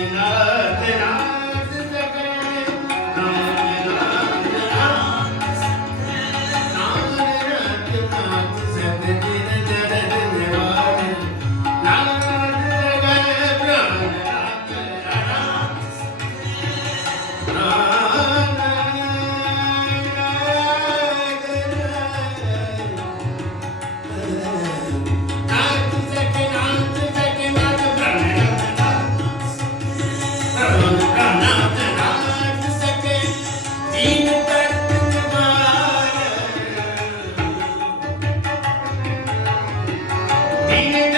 Amen. You.